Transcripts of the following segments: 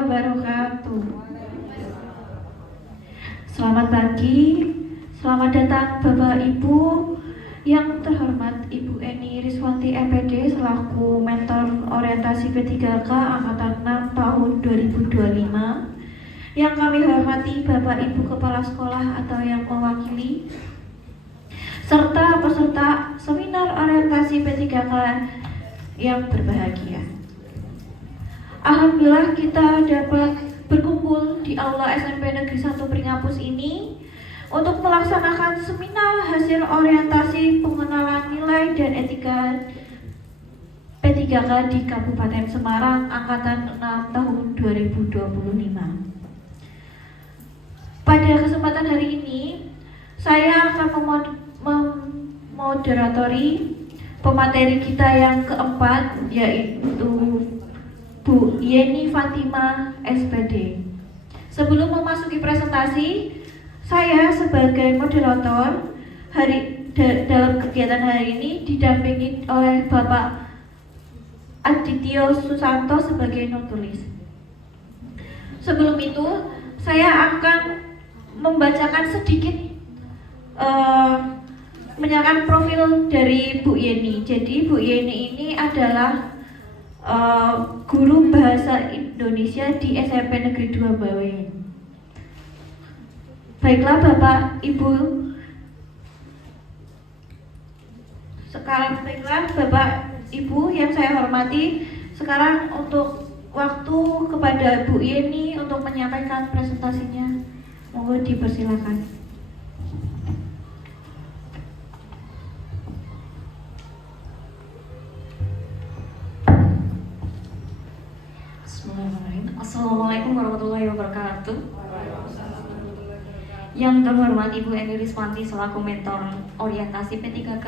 wabarakatuh. Selamat pagi, selamat datang Bapak Ibu yang terhormat Ibu Eni Riswanti MPD selaku Mentor Orientasi P3K Angkatan 6 tahun 2025. Yang kami hormati Bapak Ibu Kepala Sekolah atau yang mewakili, serta peserta seminar orientasi P3K yang berbahagia. Alhamdulillah kita dapat berkumpul di Aula SMP Negeri 1 Pringapus ini untuk melaksanakan seminar hasil orientasi pengenalan nilai dan etika P3K di Kabupaten Semarang Angkatan 6 tahun 2025. Pada kesempatan hari ini, saya akan memoderatori pemateri kita yang keempat, yaitu Bu Yeni Fatima SPD. Sebelum memasuki presentasi, saya sebagai moderator dalam kegiatan hari ini didampingi oleh Bapak Adityo Susanto sebagai notulis. Sebelum itu, saya akan membacakan sedikit menyatakan profil dari Bu Yeni. Jadi Bu Yeni ini adalah guru bahasa Indonesia di SMP Negeri 2 Bawen. Baiklah Bapak Ibu, sekarang baiklah Bapak Ibu yang saya hormati, sekarang untuk waktu kepada Bu Yeni untuk menyampaikan presentasinya. Mohon dipersilakan. Bismillahirrahmanirrahim. Assalamualaikum warahmatullahi wabarakatuh. Yang terhormat Ibu Eni Riswanti selaku Mentor Orientasi P3K,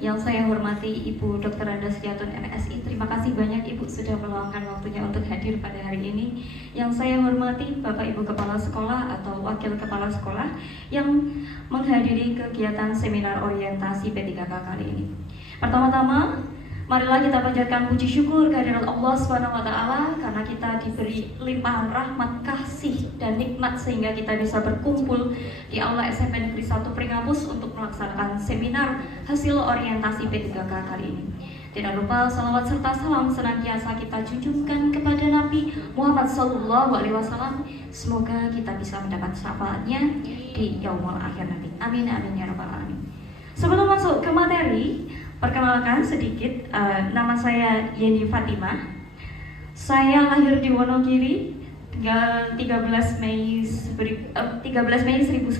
yang saya hormati Ibu Dr. Andas Yatun MSI. Terima kasih banyak Ibu sudah meluangkan waktunya untuk hadir pada hari ini. Yang saya hormati Bapak Ibu Kepala Sekolah atau Wakil Kepala Sekolah yang menghadiri kegiatan seminar orientasi P3K kali ini. Pertama-tama, marilah kita panjatkan puji syukur kehadirat Allah SWT karena kita diberi limpahan rahmat, kasih, dan nikmat sehingga kita bisa berkumpul di Aula SMP Negeri 1 Pringapus untuk melaksanakan seminar hasil orientasi P3K kali ini. Tidak lupa salawat serta salam senantiasa kita junjungkan kepada Nabi Muhammad SAW. Semoga kita bisa mendapat syafaatnya di yaumul akhir nanti. Amin amin ya rabbal alamin. Sebelum masuk ke materi, perkenalkan sedikit, nama saya Yeni Fatima. Saya lahir di Wonogiri tanggal 13 Mei 1996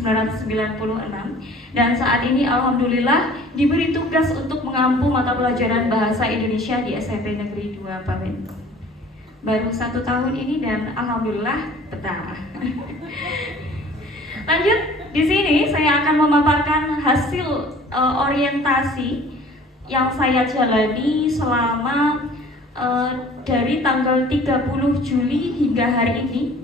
dan saat ini alhamdulillah diberi tugas untuk mengampu mata pelajaran bahasa Indonesia di SMP Negeri 2 Bawen. Baru 1 tahun ini dan alhamdulillah betah. Lanjut, di sini saya akan memaparkan hasil orientasi yang saya jalani selama dari tanggal 30 Juli hingga hari ini,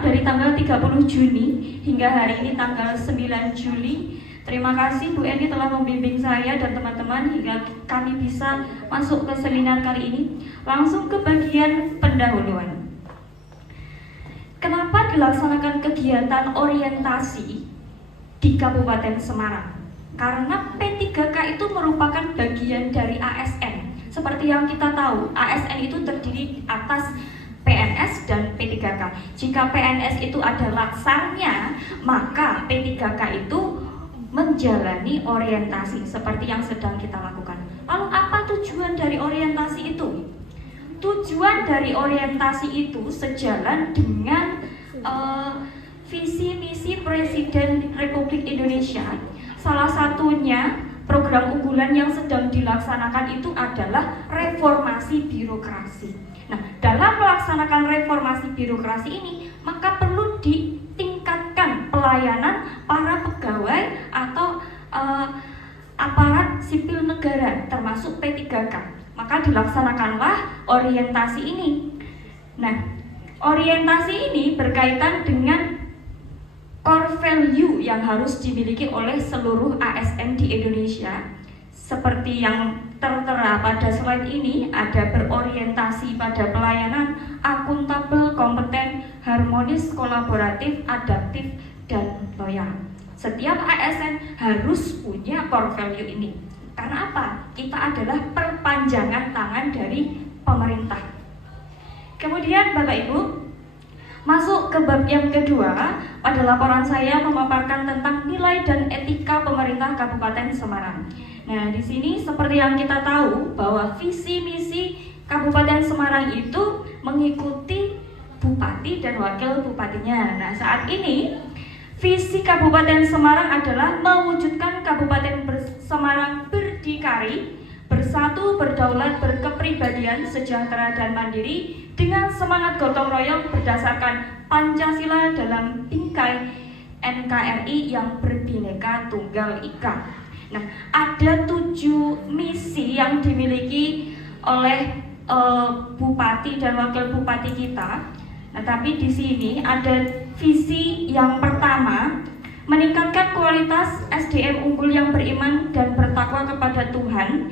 dari tanggal 30 Juni hingga hari ini tanggal 9 Juli. Terima kasih Bu Eni telah membimbing saya dan teman-teman hingga kami bisa masuk ke seminar kali ini. Langsung ke bagian pendahuluan. Kenapa dilaksanakan kegiatan orientasi di Kabupaten Semarang? Karena P3K itu merupakan bagian dari ASN. Seperti yang kita tahu, ASN itu terdiri atas PNS dan P3K. Jika PNS itu ada laksarnya, maka P3K itu menjalani orientasi seperti yang sedang kita lakukan. Lalu apa tujuan dari orientasi itu? Tujuan dari orientasi itu sejalan dengan visi misi Presiden Republik Indonesia. Salah satunya program unggulan yang sedang dilaksanakan itu adalah reformasi birokrasi. Nah, dalam melaksanakan reformasi birokrasi ini, maka perlu ditingkatkan pelayanan para pegawai atau aparat sipil negara, termasuk P3K. Maka dilaksanakanlah orientasi ini. Nah, orientasi ini berkaitan dengan core value yang harus dimiliki oleh seluruh ASN di Indonesia, seperti yang tertera pada slide ini ada berorientasi pada pelayanan, akuntabel, kompeten, harmonis, kolaboratif, adaptif, dan loyal. Setiap ASN harus punya core value ini. Karena apa? Kita adalah perpanjangan tangan dari pemerintah. Kemudian Bapak Ibu, masuk ke bab yang kedua, pada laporan saya memaparkan tentang nilai dan etika pemerintah Kabupaten Semarang. Nah, di sini seperti yang kita tahu bahwa visi misi Kabupaten Semarang itu mengikuti bupati dan wakil bupatinya. Nah, saat ini visi Kabupaten Semarang adalah mewujudkan Kabupaten Semarang berdikari, bersatu, berdaulat, berkepribadian, sejahtera dan mandiri dengan semangat gotong royong berdasarkan Pancasila dalam bingkai NKRI yang berbineka tunggal ika. Nah, ada 7 misi yang dimiliki oleh bupati dan wakil bupati kita. Nah, tapi di sini ada visi yang pertama, meningkatkan kualitas SDM unggul yang beriman dan bertakwa kepada Tuhan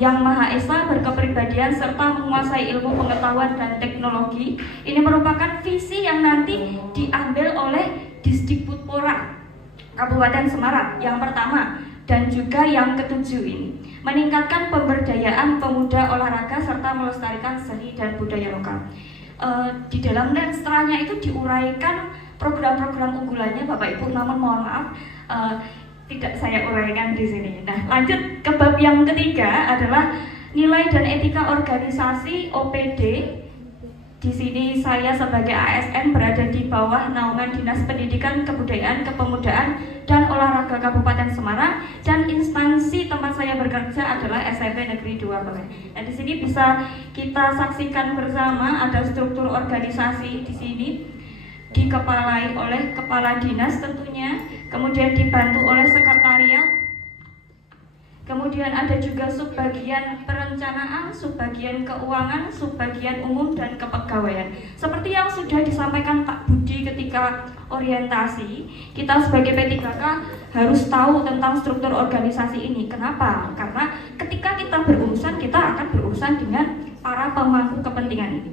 Yang Maha Esa, berkepribadian serta menguasai ilmu pengetahuan dan teknologi. Ini merupakan visi yang nanti diambil oleh Disdikbudpora Kabupaten Semarang yang pertama. Dan juga yang ketujuh ini, meningkatkan pemberdayaan pemuda olahraga serta melestarikan seni dan budaya lokal. Di dalam lenstranya itu diuraikan program-program unggulannya Bapak Ibu, namun mohon maaf tidak saya uraikan di sini. Nah, lanjut ke bab yang ketiga adalah nilai dan etika organisasi OPD. Di sini saya sebagai ASN berada di bawah naungan Dinas Pendidikan, Kebudayaan, Kepemudaan, dan Olahraga Kabupaten Semarang, dan instansi tempat saya bekerja adalah SMP Negeri 2 Bawen. Nah, di sini bisa kita saksikan bersama ada struktur organisasi di sini dikepalai oleh kepala dinas tentunya, kemudian dibantu oleh sekretariat. Kemudian ada juga subbagian perencanaan, subbagian keuangan, subbagian umum, dan kepegawaian. Seperti yang sudah disampaikan Pak Budi ketika orientasi, kita sebagai P3K harus tahu tentang struktur organisasi ini. Kenapa? Karena ketika kita berurusan, kita akan berurusan dengan para pemangku kepentingan ini.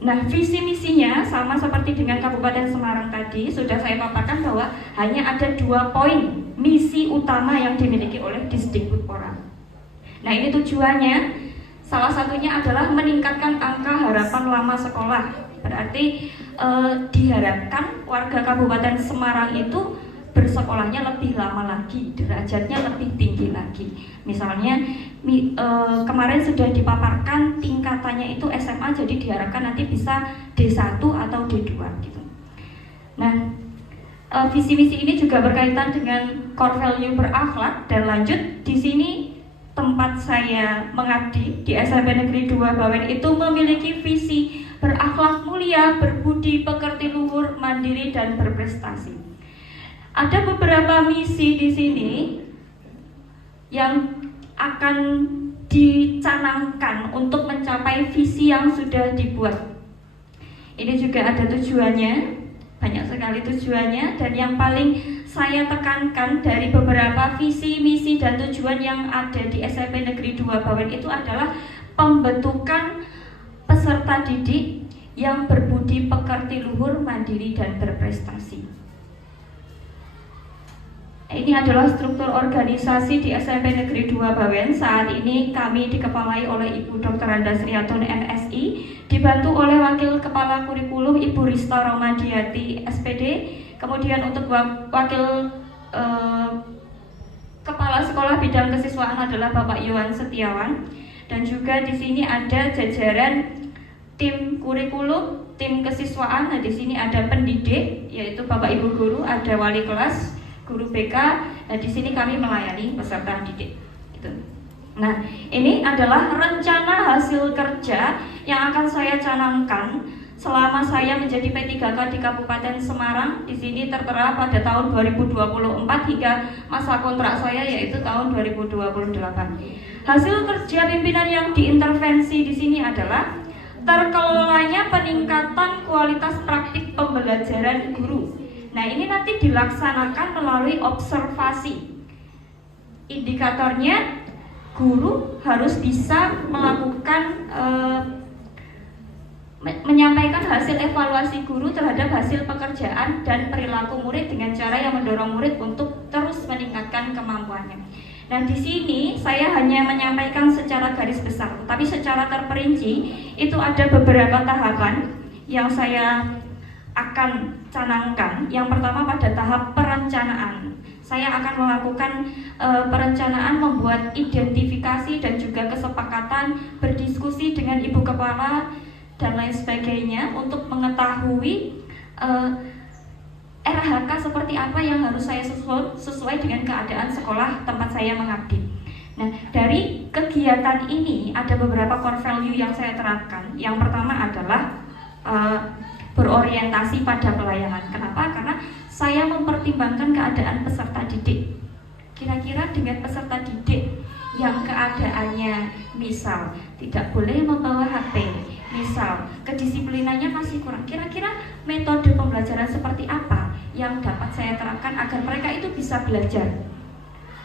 Nah, visi misinya sama seperti dengan Kabupaten Semarang tadi, sudah saya paparkan bahwa hanya ada 2 poin misi utama yang dimiliki oleh Disdikbudpora. Nah, ini tujuannya, salah satunya adalah meningkatkan angka harapan lama sekolah. Berarti diharapkan warga Kabupaten Semarang itu bersekolahnya lebih lama lagi, derajatnya lebih tinggi lagi. Misalnya kemarin sudah dipaparkan tingkatannya itu SMA, jadi diharapkan nanti bisa D1 atau D2 gitu. Nah, visi misi ini juga berkaitan dengan core value berakhlak. Dan lanjut, di sini tempat saya mengabdi di SMP Negeri 2 Bawen itu memiliki visi berakhlak mulia, berbudi pekerti luhur, mandiri, dan berprestasi. Ada beberapa misi di sini yang akan dicanangkan untuk mencapai visi yang sudah dibuat. Ini juga ada tujuannya, banyak sekali tujuannya, dan yang paling saya tekankan dari beberapa visi, misi, dan tujuan yang ada di SMP Negeri 2 Bawen itu adalah pembentukan peserta didik yang berbudi pekerti luhur, mandiri, dan berprestasi. Ini adalah struktur organisasi di SMP Negeri 2 Bawen. Saat ini kami dikepalai oleh Ibu Dr. Andas Riyatun MSI, dibantu oleh Wakil Kepala Kurikulum Ibu Rista Romadiati SPD. Kemudian untuk Wakil Kepala Sekolah Bidang Kesiswaan adalah Bapak Yohan Setiawan. Dan juga di sini ada jajaran tim kurikulum, tim kesiswaan. Nah, di sini ada pendidik, yaitu Bapak Ibu guru, ada wali kelas, guru BK. Nah, di sini kami melayani peserta didik. Gitu. Nah, ini adalah rencana hasil kerja yang akan saya canangkan selama saya menjadi P3K di Kabupaten Semarang. Di sini tertera pada tahun 2024 hingga masa kontrak saya yaitu tahun 2028. Hasil kerja pimpinan yang diintervensi di sini adalah terkelolanya peningkatan kualitas praktik pembelajaran guru. Nah, ini nanti dilaksanakan melalui observasi. Indikatornya guru harus bisa melakukan menyampaikan hasil evaluasi guru terhadap hasil pekerjaan dan perilaku murid dengan cara yang mendorong murid untuk terus meningkatkan kemampuannya. Nah, di sini saya hanya menyampaikan secara garis besar, tapi secara terperinci itu ada beberapa tahapan yang saya akan canangkan. Yang pertama pada tahap perencanaan. Saya akan melakukan perencanaan, membuat identifikasi dan juga kesepakatan, berdiskusi dengan ibu kepala dan lain sebagainya untuk mengetahui RHK seperti apa yang harus saya susun sesuai dengan keadaan sekolah tempat saya mengabdi. Nah, dari kegiatan ini ada beberapa core value yang saya terapkan. Yang pertama adalah berorientasi pada pelayanan. Kenapa? Karena saya mempertimbangkan keadaan peserta didik. Kira-kira dengan peserta didik yang keadaannya misal tidak boleh membawa HP, misal kedisiplinannya masih kurang, kira-kira metode pembelajaran seperti apa yang dapat saya terapkan agar mereka itu bisa belajar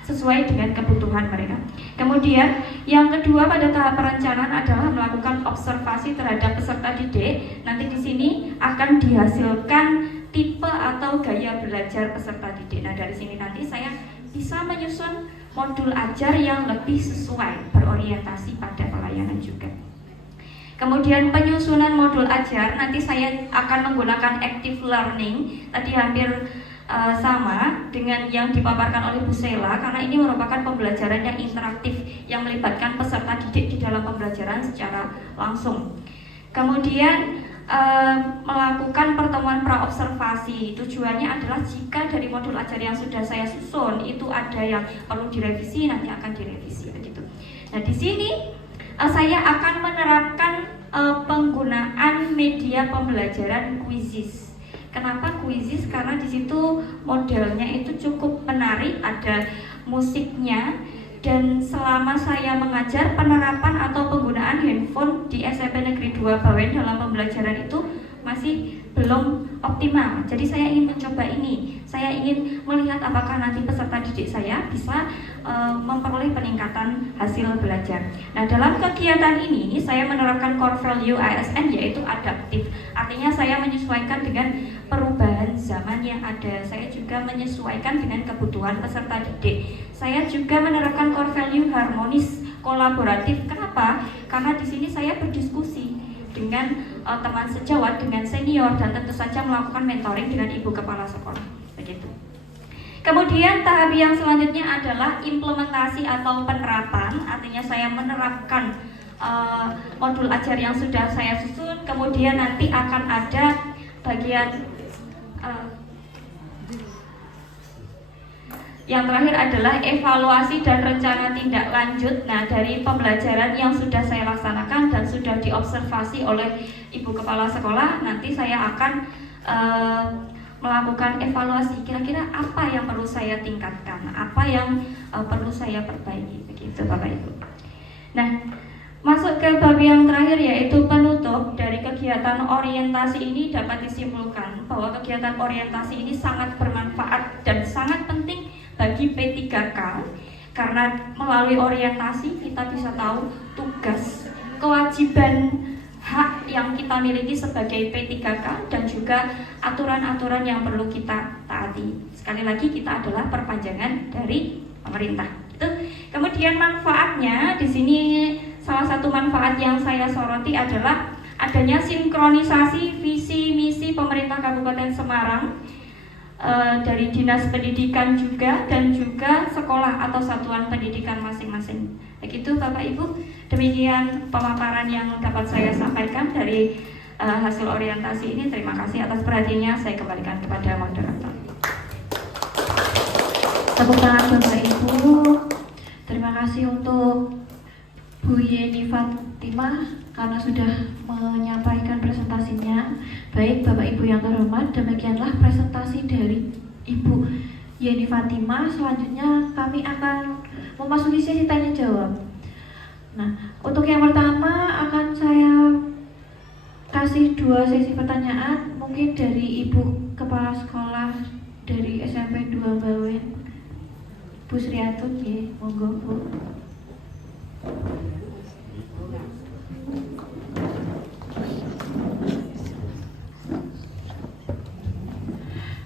sesuai dengan kebutuhan mereka. Kemudian yang kedua pada tahap perencanaan adalah melakukan observasi terhadap peserta didik. Nanti di sini akan dihasilkan tipe atau gaya belajar peserta didik. Nah, dari sini nanti saya bisa menyusun modul ajar yang lebih sesuai, berorientasi pada pelayanan juga. Kemudian penyusunan modul ajar, nanti saya akan menggunakan active learning. Tadi hampir sama dengan yang dipaparkan oleh Bu Sela, karena ini merupakan pembelajaran yang interaktif yang melibatkan peserta didik di dalam pembelajaran secara langsung. Kemudian melakukan pertemuan praobservasi. Tujuannya adalah jika dari modul ajar yang sudah saya susun itu ada yang perlu direvisi, nanti akan direvisi begitu. Nah, di sini saya akan menerapkan penggunaan media pembelajaran Quizizz. Kenapa Quizizz? Karena di situ modelnya itu cukup menarik, ada musiknya. Dan selama saya mengajar, penerapan atau penggunaan handphone di SMP Negeri 2 Bawen dalam pembelajaran itu masih belum optimal. Jadi saya ingin mencoba ini. Saya ingin melihat apakah nanti peserta didik saya bisa memperoleh peningkatan hasil belajar. Nah, dalam kegiatan ini saya menerapkan core value ASN, yaitu adaptif. Artinya saya menyesuaikan dengan perubahan zaman yang ada. Saya juga menyesuaikan dengan kebutuhan peserta didik. Saya juga menerapkan core value harmonis, kolaboratif. Kenapa? Karena di sini saya berdiskusi dengan teman sejawat, dengan senior, dan tentu saja melakukan mentoring dengan ibu kepala sekolah. Begitu. Kemudian tahap yang selanjutnya adalah implementasi atau penerapan. Artinya saya menerapkan modul ajar yang sudah saya susun. Kemudian nanti akan ada bagian yang terakhir adalah evaluasi dan rencana tindak lanjut. Nah, dari pembelajaran yang sudah saya laksanakan dan sudah diobservasi oleh ibu kepala sekolah, nanti saya akan melakukan evaluasi. Kira-kira apa yang perlu saya tingkatkan, apa yang perlu saya perbaiki, begitu Bapak Ibu. Nah, masuk ke bab yang terakhir, yaitu penutup dari kegiatan orientasi ini. Dapat disimpulkan bahwa kegiatan orientasi ini sangat bermanfaat dan sangat penting bagi P3K, karena melalui orientasi kita bisa tahu tugas, kewajiban, hak yang kita miliki sebagai P3K dan juga aturan-aturan yang perlu kita taati. Sekali lagi, kita adalah perpanjangan dari pemerintah. Itu. Kemudian manfaatnya di sini, salah satu manfaat yang saya soroti adalah adanya sinkronisasi visi misi pemerintah Kabupaten Semarang dari dinas pendidikan juga dan juga sekolah atau satuan pendidikan masing-masing. Begitu Bapak Ibu, demikian pemaparan yang dapat saya sampaikan dari hasil orientasi ini. Terima kasih atas perhatiannya. Saya kembalikan kepada moderator. Tepuk tangan Bapak Ibu. Terima kasih untuk Bu Yeni Fatimah karena sudah menyampaikan presentasinya. Baik Bapak Ibu yang terhormat, demikianlah presentasi dari Ibu Yeni Fatimah. Selanjutnya kami akan memasuki sesi tanya jawab. Nah, untuk yang pertama akan saya kasih 2 sesi pertanyaan, mungkin dari Ibu Kepala Sekolah dari SMP 2 Bawen, Bu Sriatun, ya, monggo Bu.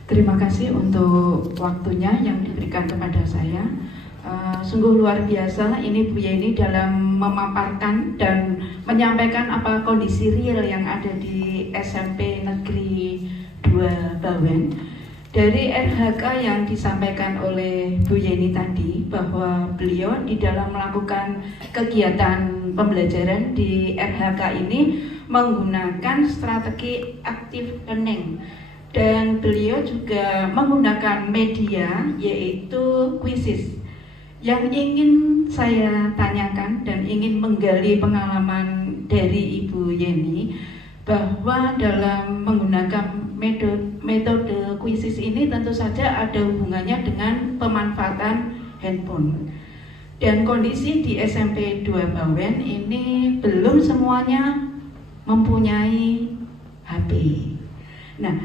Terima kasih untuk waktunya yang diberikan kepada saya. Sungguh luar biasa ini Bu Yeni dalam memaparkan dan menyampaikan apa kondisi real yang ada di SMP Negeri 2 Bawen. Dari RHK yang disampaikan oleh Bu Yeni tadi, bahwa beliau di dalam melakukan kegiatan pembelajaran di RHK ini menggunakan strategi active learning, dan beliau juga menggunakan media yaitu quizzes. Yang ingin saya tanyakan dan ingin menggali pengalaman dari Ibu Yeni, bahwa dalam menggunakan metode quizzes ini tentu saja ada hubungannya dengan pemanfaatan handphone. Dan kondisi di SMP 2 Bawen ini belum semuanya mempunyai HP. Nah,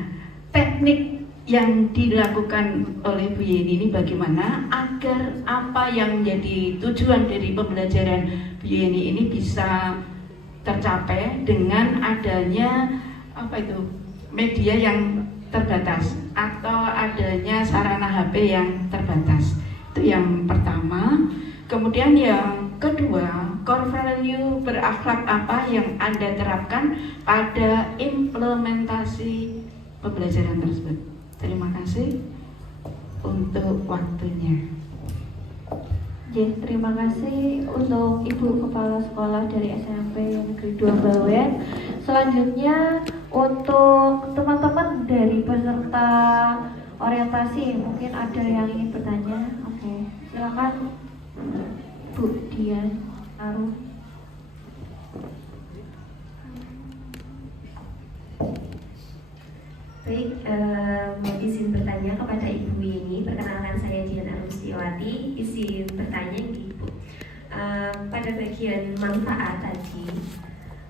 teknik yang dilakukan oleh Bu Yeni ini bagaimana agar apa yang menjadi tujuan dari pembelajaran Bu Yeni ini bisa tercapai dengan adanya media yang terbatas atau adanya sarana HP yang terbatas. Itu yang pertama. Kemudian yang kedua, core value berakhlak apa yang Anda terapkan pada implementasi pembelajaran tersebut. Terima kasih untuk waktunya. Terima kasih untuk Ibu Kepala Sekolah dari SMP Negeri 2 Bawen. Selanjutnya untuk teman-teman dari peserta orientasi, mungkin ada yang ingin bertanya. Oke, silakan Bu Dian Arum. Baik, mau izin bertanya kepada Ibu Yeni. Perkenalkan, saya Dian Arustiwati. Izin bertanya Ibu, pada bagian manfaat tadi,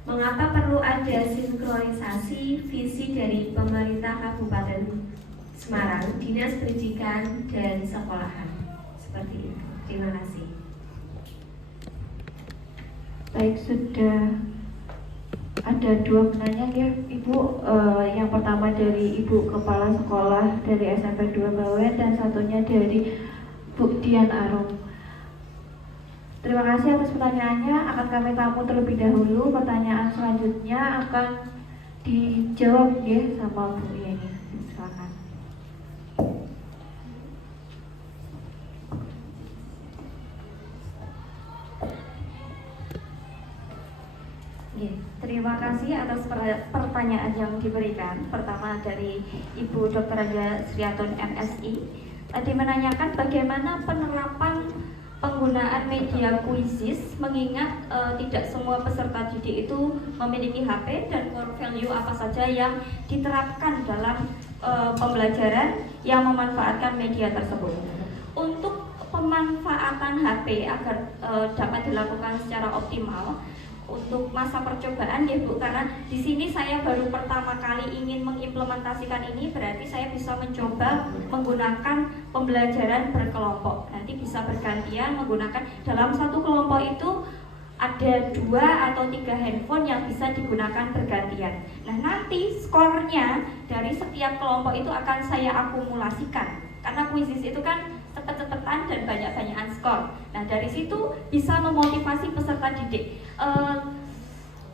mengapa perlu ada sinkronisasi visi dari pemerintah Kabupaten Semarang, Dinas Pendidikan dan Sekolahan? Seperti itu. Terima kasih. Baik, sudah ada dua penanya ya Ibu. Yang pertama dari Ibu Kepala Sekolah dari SMP 2 Bawen dan satunya dari Bu Dian Arum. Terima kasih atas pertanyaannya. Akan kami tamu terlebih dahulu. Pertanyaan selanjutnya akan dijawab ya sama Bu Yeni. Silakan. Terima kasih atas pertanyaan yang diberikan. Pertama dari Ibu Dr. Anda Sriatun MSI, tadi menanyakan bagaimana penerapan penggunaan media quizzes, mengingat tidak semua peserta didik itu memiliki HP, dan core value apa saja yang diterapkan dalam pembelajaran yang memanfaatkan media tersebut. Untuk pemanfaatan HP agar dapat dilakukan secara optimal untuk masa percobaan ya Bu, karena di sini saya baru pertama kali ingin mengimplementasikan ini, berarti saya bisa mencoba menggunakan pembelajaran berkelompok. Nanti bisa bergantian menggunakan, dalam satu kelompok itu ada 2 atau 3 handphone yang bisa digunakan bergantian. Nah, nanti skornya dari setiap kelompok itu akan saya akumulasikan, karena quizzes itu kan cepet-cepetan dan banyak-banyakan skor. Nah, dari situ bisa memotivasi peserta didik.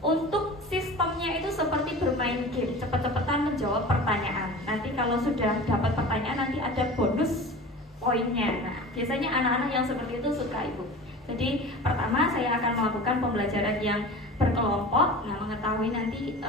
Untuk sistemnya itu seperti bermain game, cepet-cepetan menjawab pertanyaan. Nanti kalau sudah dapat pertanyaan, nanti ada bonus poinnya. Nah, biasanya anak-anak yang seperti itu suka Ibu. Jadi pertama saya akan melakukan pembelajaran yang berkelompok. Nah, mengetahui nanti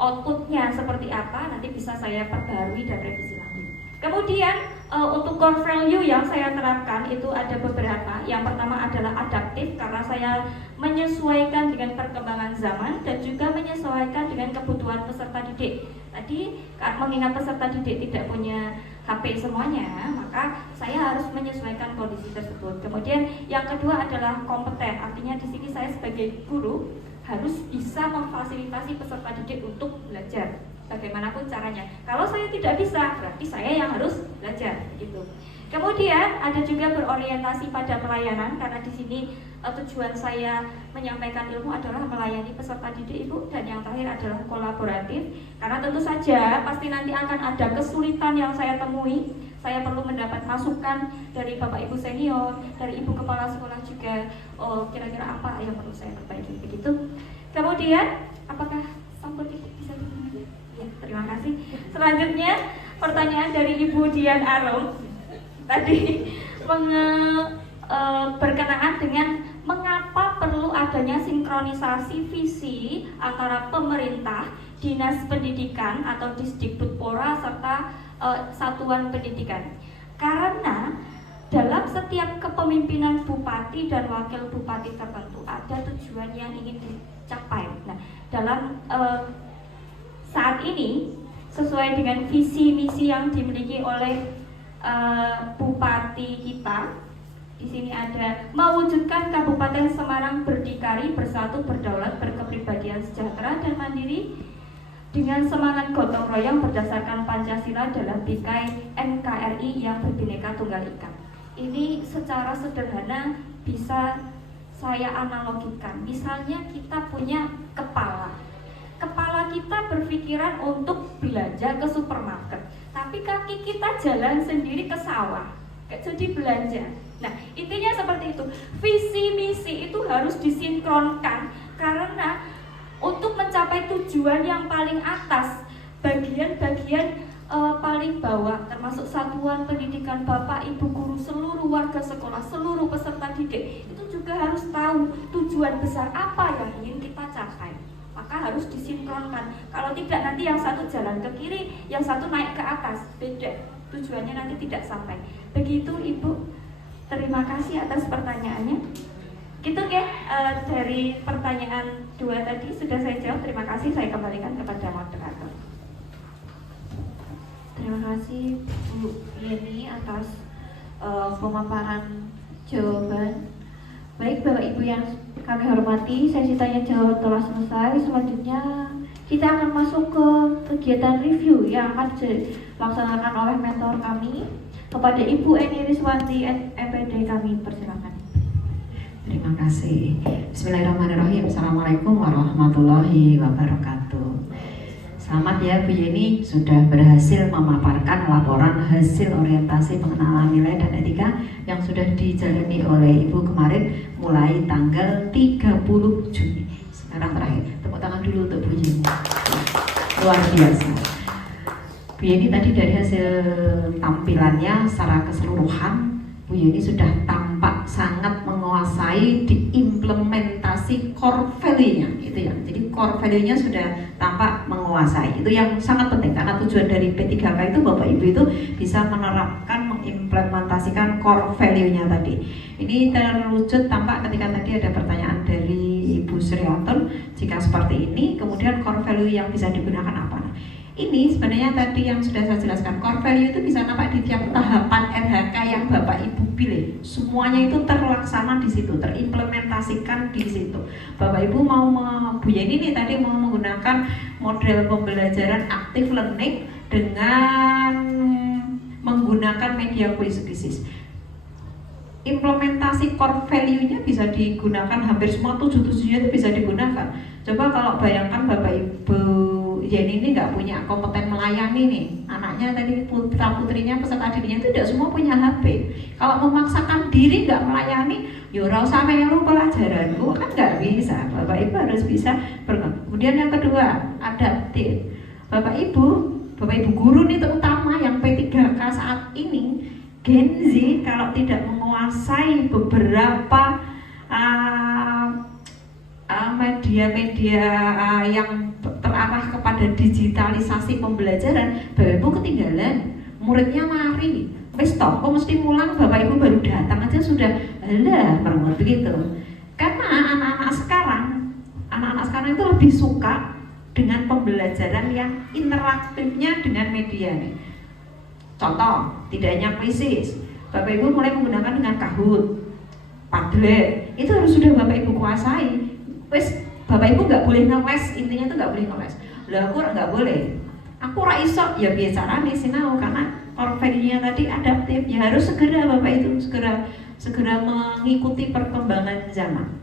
outputnya seperti apa, nanti bisa saya perbarui dan revisi lagi. Kemudian untuk core value yang saya terapkan itu ada beberapa. Yang pertama adalah adaptif, karena saya menyesuaikan dengan perkembangan zaman dan juga menyesuaikan dengan kebutuhan peserta didik. Tadi mengingat peserta didik tidak punya HP semuanya, maka saya harus menyesuaikan kondisi tersebut. Kemudian yang kedua adalah kompeten, artinya di sini saya sebagai guru harus bisa memfasilitasi peserta didik untuk belajar. Bagaimanapun caranya. Kalau saya tidak bisa, berarti saya yang harus belajar, gitu. Kemudian ada juga berorientasi pada pelayanan, karena di sini tujuan saya menyampaikan ilmu adalah melayani peserta didik Ibu, dan yang terakhir adalah kolaboratif. Karena tentu saja pasti nanti akan ada kesulitan yang saya temui. Saya perlu mendapat masukan dari Bapak Ibu senior, dari Ibu Kepala Sekolah juga. Oh, kira-kira apa yang perlu saya perbaiki begitu. Kemudian, apakah sampun Ibu bisa didengar? Ya, terima kasih. Selanjutnya, pertanyaan dari Ibu Dian Arum tadi berkenaan dengan mengapa perlu adanya sinkronisasi visi antara pemerintah, dinas pendidikan atau Disdikbudpora serta satuan pendidikan. Karena dalam setiap kepemimpinan bupati dan wakil bupati tertentu ada tujuan yang ingin dicapai. Nah, dalam saat ini sesuai dengan visi misi yang dimiliki oleh bupati kita, di sini ada mewujudkan Kabupaten Semarang berdikari, bersatu, berdaulat, berkepribadian sejahtera dan mandiri dengan semangat gotong royong berdasarkan Pancasila dalam bingkai NKRI yang berbineka tunggal ika. Ini secara sederhana bisa saya analogikan. Misalnya kita punya kepala kita berpikiran untuk belanja ke supermarket, tapi kaki kita jalan sendiri ke sawah, jadi belanja. Nah, intinya seperti itu. Visi misi itu harus disinkronkan karena untuk mencapai tujuan yang paling atas, bagian-bagian paling bawah, termasuk satuan pendidikan, Bapak, Ibu guru, seluruh warga sekolah, seluruh peserta didik, itu juga harus tahu tujuan besar apa yang ingin kita capai. Maka harus disinkronkan. Kalau tidak, nanti yang satu jalan ke kiri, yang satu naik ke atas, beda. Tujuannya nanti tidak sampai. Begitu Ibu. Terima kasih atas pertanyaannya. Gitu ya, dari pertanyaan 2 tadi sudah saya jawab. Terima kasih, saya kembalikan kepada moderator. Terima kasih Bu Yeni atas pemaparan jawaban. Baik Bapak Ibu yang kami hormati, sesi tanya jawab telah selesai. Selanjutnya kita akan masuk ke kegiatan review yang akan dilaksanakan oleh mentor kami. Kepada Ibu Eni Riswanti MPD kami persilakan. Terima kasih. Bismillahirrahmanirrahim. Assalamualaikum warahmatullahi wabarakatuh. Selamat ya Bu Yeni, sudah berhasil memaparkan laporan hasil orientasi pengenalan nilai dan etika yang sudah dijalani oleh Ibu kemarin mulai tanggal 30 Juni. Sekarang terakhir, tepuk tangan dulu untuk Bu Yeni. Luar biasa. Bu Yeni tadi dari hasil tampilannya secara keseluruhan, Bu Yeni sudah tampak sangat menguasai di implementasi core value-nya, gitu ya. Jadi core value-nya sudah tampak menguasai. Itu yang sangat penting karena tujuan dari P3K itu Bapak Ibu itu bisa menerapkan, mengimplementasikan core value-nya tadi. Ini terwujud tampak ketika tadi ada pertanyaan dari Ibu Sriatun, jika seperti ini, kemudian core value yang bisa digunakan apa? Ini sebenarnya tadi yang sudah saya jelaskan, core value itu bisa nampak di tiap tahapan RHK yang Bapak Ibu pilih. Semuanya itu terlaksana di situ, terimplementasikan di situ. Bapak Ibu mau Bu Yeni nih tadi mau menggunakan model pembelajaran active learning dengan menggunakan media quiz bisnis. Implementasi core value-nya bisa digunakan hampir semua, 7-7-nya itu bisa digunakan. Coba kalau bayangkan Bapak Ibu Yeni ini nggak punya kompeten melayani nih, anaknya tadi putra putrinya peserta didiknya itu tidak semua punya HP. Kalau memaksakan diri nggak melayani, yura usah melu pelajaranku, kan nggak bisa. Bapak Ibu harus bisa berkembang. Kemudian yang kedua, adaptif. Bapak Ibu guru nih terutama yang P3K saat ini, Gen Z kalau tidak menguasai beberapa media-media yang terarah kepada digitalisasi pembelajaran, Bapak Ibu ketinggalan. Muridnya mari, wis toh, kok mesti mulang, Bapak Ibu baru datang aja sudah meremut begitu. Karena anak-anak sekarang itu lebih suka dengan pembelajaran yang interaktifnya dengan media nih. Contoh, tidak hanya krisis, Bapak Ibu mulai menggunakan dengan Kahoot, Padlet, itu harus sudah Bapak Ibu kuasai. Wes, Bapak Ibu nggak boleh ngeles, intinya itu nggak boleh ngeles. Lah aku nggak boleh, aku iso ya biasa nih sinau karena core value-nya tadi adaptif, ya harus segera Bapak itu segera segera mengikuti perkembangan zaman.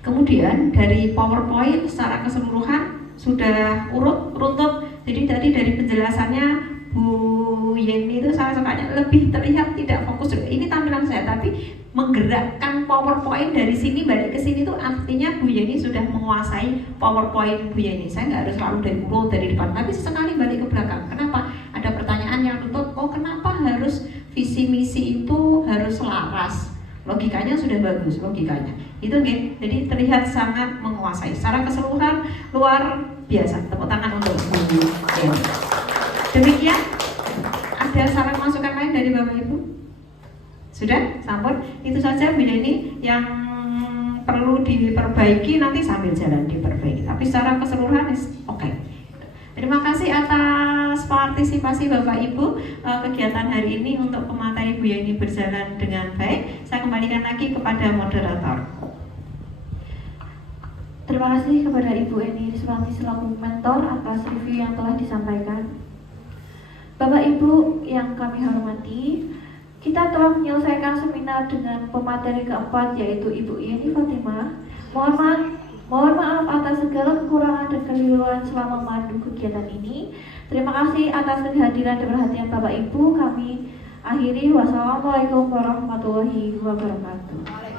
Kemudian dari PowerPoint secara keseluruhan sudah runtut. Jadi tadi dari penjelasannya Bu Yeni itu saya sukanya lebih terlihat tidak fokus. Ini tampilan saya, tapi menggerakkan PowerPoint dari sini balik ke sini itu artinya Bu Yeni sudah menguasai PowerPoint Bu Yeni. Saya nggak harus selalu dari urut dari depan, tapi sesekali balik ke belakang. Kenapa? Ada pertanyaan yang nuntut, kenapa harus visi misi itu harus selaras? Logikanya sudah bagus, logikanya itu okay. Jadi terlihat sangat menguasai. Secara keseluruhan luar biasa. Tepuk tangan untuk Bu Yeni. Demikian. Ada saran masukan lain dari Bapak Ibu? Sudah? Sampun? Itu saja Bu Yeni yang perlu diperbaiki, nanti sambil jalan diperbaiki. Tapi secara keseluruhan oke. Terima kasih atas partisipasi Bapak Ibu. Kegiatan hari ini untuk pemateri Bu Yeni berjalan dengan baik. Saya kembalikan lagi kepada moderator. Terima kasih kepada Ibu Eni Riswanti selaku mentor atas review yang telah disampaikan. Bapak Ibu yang kami hormati, kita telah menyelesaikan seminar dengan pemateri keempat yaitu Ibu Yeni Fatimah. Mohon maaf atas segala kekurangan dan keliruan selama memandu kegiatan ini. Terima kasih atas kehadiran dan perhatian Bapak Ibu. Kami akhiri. Wassalamualaikum warahmatullahi wabarakatuh.